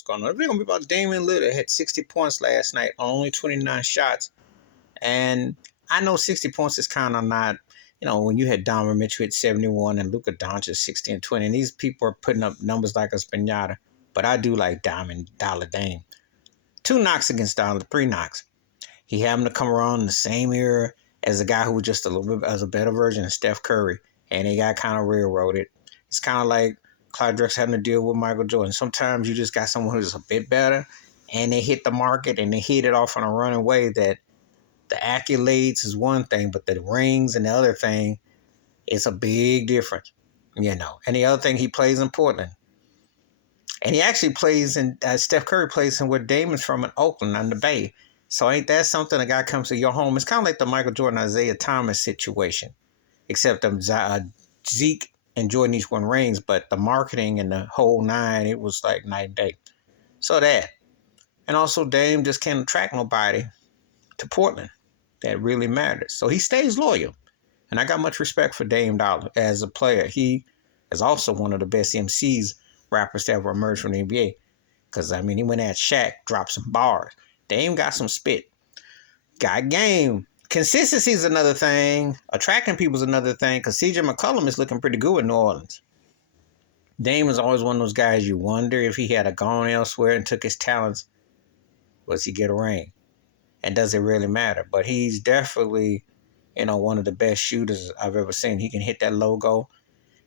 what's going on. It's going to be about Damian Lillard. Had 60 points last night on only 29 shots. And I know 60 points is kind of not, when you had Donovan Mitchell at 71 and Luka Doncic 60 and 20. And these people are putting up numbers like a pinata. But I do like Diamond Dollar Dame. 2 knocks against Dollar, 3 knocks. He happened to come around in the same era as a guy who was just a little bit as a better version of Steph Curry. And he got kind of railroaded. It's kind of like Clyde Drexler having to deal with Michael Jordan. Sometimes you just got someone who's a bit better and they hit the market and they hit it off in a running way that the accolades is one thing, but the rings and the other thing is a big difference, And the other thing, he plays in Portland. And he actually plays in, Steph Curry plays in where Damon's from in Oakland on the Bay. So ain't that something a guy comes to your home? It's kind of like the Michael Jordan, Isaiah Thomas situation, except Zeke and Jordan each won rings, but the marketing and the whole nine, it was like night and day. So that. And also Dame just can't attract nobody to Portland that really matters. So he stays loyal. And I got much respect for Dame Dollar as a player. He is also one of the best MCs, rappers to ever emerge from the NBA. Because, he went at Shaq, dropped some bars. Dame got some spit. Got game. Consistency is another thing. Attracting people is another thing. Because CJ McCollum is looking pretty good in New Orleans. Dame is always one of those guys you wonder if he had gone elsewhere and took his talents, was he get a ring? And does it really matter? But he's definitely, one of the best shooters I've ever seen. He can hit that logo.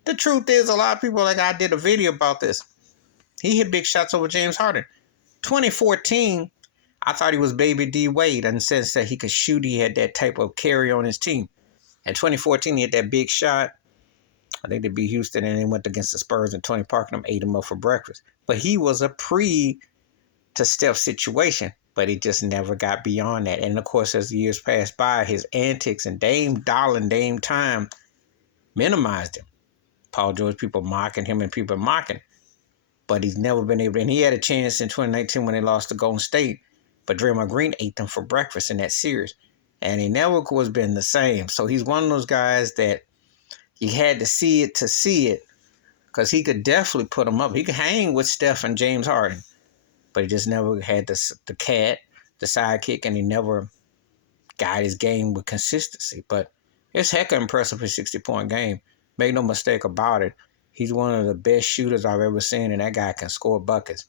The truth is, a lot of people, like I did a video about this. He hit big shots over James Harden. 2014, I thought he was Baby D Wade in the sense that he could shoot. He had that type of carry on his team. In 2014, he had that big shot. I think they beat Houston and they went against the Spurs and Tony Parker and them ate him up for breakfast. But he was a pre to Steph situation, but he just never got beyond that. And of course, as the years passed by, his antics and Dame Dollar and Dame Time minimized him. Paul George, people mocking him and people mocking. But he's never been able to. And he had a chance in 2019 when they lost to Golden State. But Draymond Green ate them for breakfast in that series. And he never was been the same. So he's one of those guys that you had to see it because he could definitely put them up. He could hang with Steph and James Harden. But he just never had the cat, the sidekick, and he never got his game with consistency. But it's hecka impressive, his 60-point game. Make no mistake about it. He's one of the best shooters I've ever seen, and that guy can score buckets.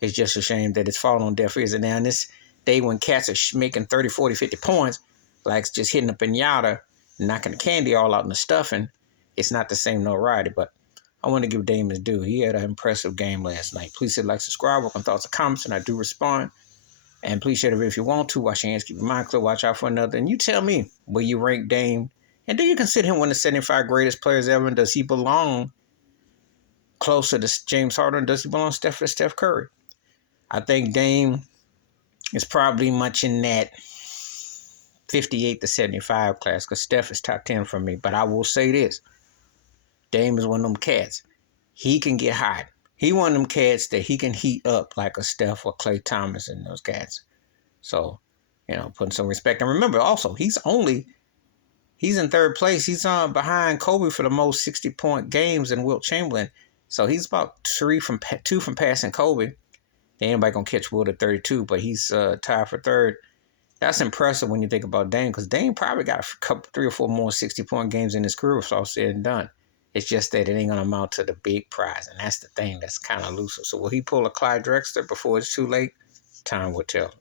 It's just a shame that it's fallen on deaf ears. And now in this day when cats are making 30, 40, 50 points, like just hitting a pinata, knocking the candy all out in the stuffing, it's not the same notoriety. But I want to give Dame his due. He had an impressive game last night. Please hit like, subscribe, work on thoughts and comments, and I do respond. And please share the video if you want to. Wash your hands, keep your mind clear, watch out for another. And you tell me where you rank Dame. And do you consider him one of the 75 greatest players ever? And does he belong closer to James Harden? Does he belong to Steph Curry? I think Dame is probably much in that 58 to 75 class because Steph is top 10 for me. But I will say this. Dame is one of them cats. He can get hot. He one of them cats that he can heat up like a Steph or Klay Thomas and those cats. So, putting some respect. And remember also, he's in third place. He's behind Kobe for the most 60-point games and Wilt Chamberlain. So he's about 2 from passing Kobe. Ain't anybody going to catch Wilt at 32, but he's tied for third. That's impressive when you think about Dame because Dame probably got a couple, 3 or 4 more 60-point games in his career if it's all said and done. It's just that it ain't going to amount to the big prize. And that's the thing that's kind of elusive. So will he pull a Clyde Drexler before it's too late? Time will tell.